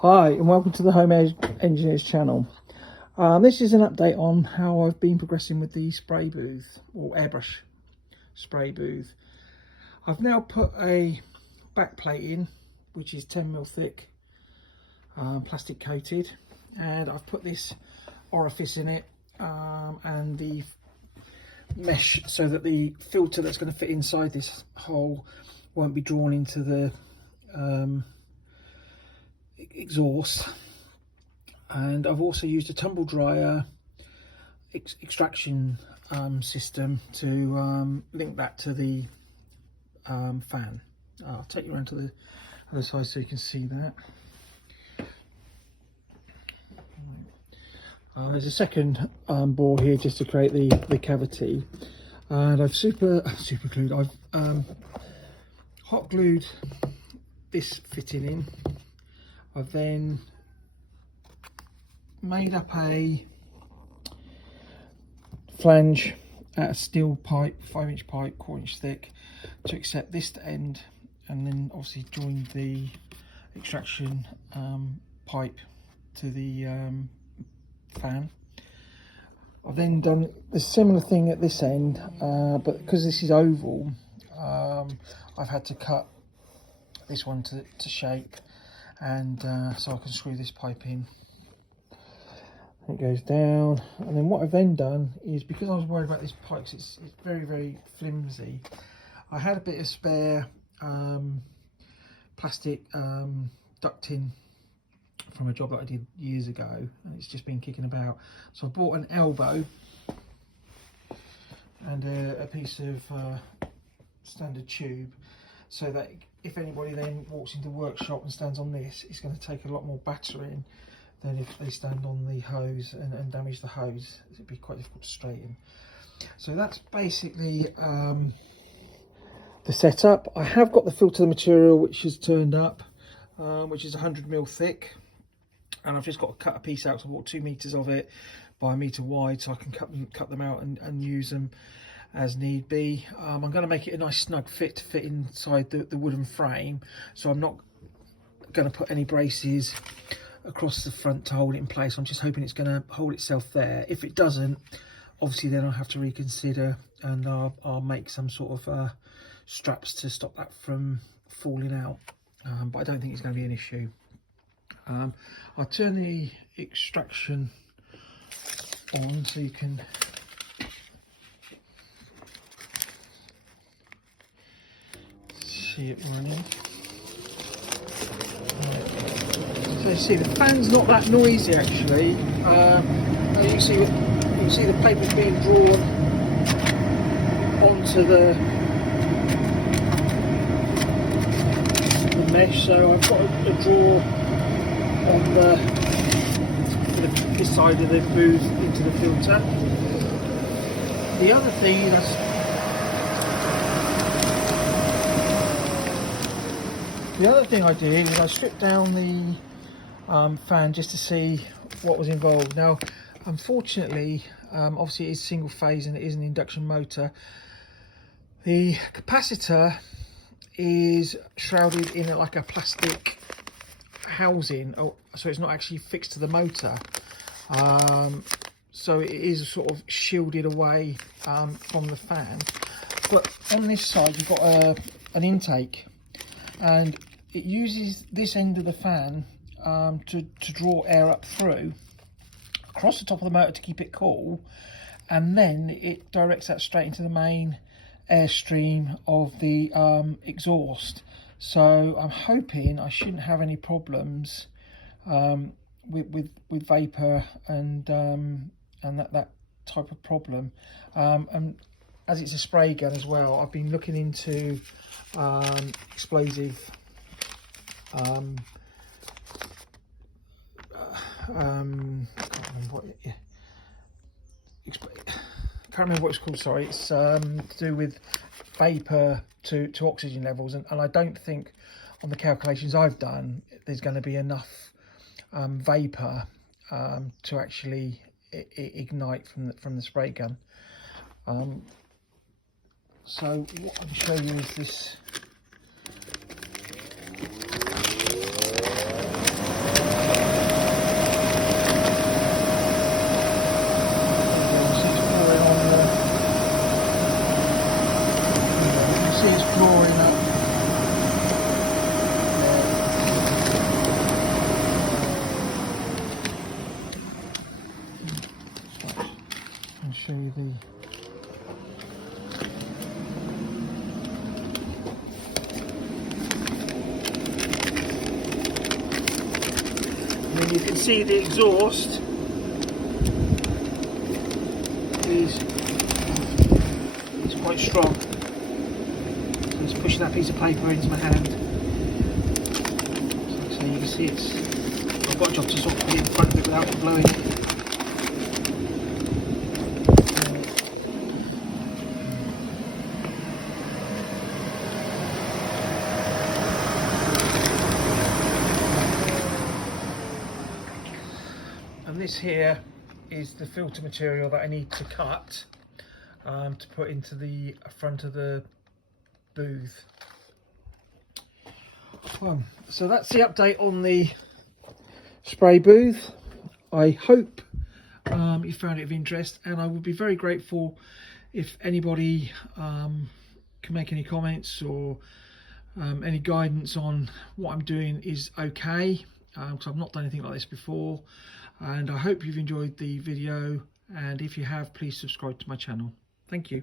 Hi and welcome to the Home Engineers channel. This is an update on how I've been progressing with the spray booth or airbrush spray booth. I've now put a back plate in which is 10mm thick, plastic coated, and I've put this orifice in it and the mesh so that the filter that's going to fit inside this hole won't be drawn into the exhaust. And I've also used a tumble dryer extraction system to link that to the fan. I'll take you around to the other side so you can see that. There's a second bore here just to create the cavity, and I've super glued. I've hot glued this fitting in. I've then made up a flange at a steel pipe, 5-inch pipe, 1/4-inch thick, to accept this end, and then obviously joined the extraction pipe to the fan. I've then done a similar thing at this end, but because this is oval, I've had to cut this one to shape, and so I can screw this pipe in. It goes down, and then what I've then done is, because I was worried about this pipe, it's very flimsy, I had a bit of spare plastic ducting from a job that I did years ago, and it's just been kicking about. So I bought an elbow and a piece of standard tube, so that if anybody then walks into the workshop and stands on this, it's going to take a lot more battering than if they stand on the hose and damage the hose. It'd be quite difficult to straighten. So that's basically the setup. I have got the filter material which has turned up, which is 100mm thick, and I've just got to cut a piece out. So I bought 2 meters of it by 1 meter wide, so I can cut them out and use them as need be. I'm going to make it a nice snug fit to fit inside the wooden frame, so I'm not going to put any braces across the front to hold it in place. I'm just hoping it's going to hold itself there. If it doesn't, obviously then I'll have to reconsider, and I'll make some sort of straps to stop that from falling out, but I don't think it's going to be an issue. I'll turn the extraction on so you can see it running. So you see the fan's not that noisy actually. You can see the paper's being drawn onto the mesh. So I've got a drawer on this side of the booth into the filter. The other thing I did is I stripped down the fan just to see what was involved. Now, unfortunately, obviously it is single phase and it is an induction motor. The capacitor is shrouded in like a plastic housing, so it's not actually fixed to the motor. So it is sort of shielded away from the fan. But on this side, you've got an intake, and it uses this end of the fan to draw air up through across the top of the motor to keep it cool, and then it directs that straight into the main airstream of the exhaust. So I'm hoping I shouldn't have any problems with vapor and that type of problem. And as it's a spray gun as well, I've been looking into explosive I can't remember what it's called, sorry. It's to do with vapor to oxygen levels, and I don't think on the calculations I've done there's going to be enough vapor to actually ignite from the spray gun. So what I'll show you is this then you can see the exhaust is quite strong. So it's pushing that piece of paper into my hand. So you can see I've got a job to sort of put it in front of it without blowing it. And this here is the filter material that I need to cut to put into the front of the booth. So that's the update on the spray booth. I hope you found it of interest, and I would be very grateful if anybody can make any comments or any guidance on what I'm doing is okay, because I've not done anything like this before. And I hope you've enjoyed the video, and if you have, please subscribe to my channel. Thank you.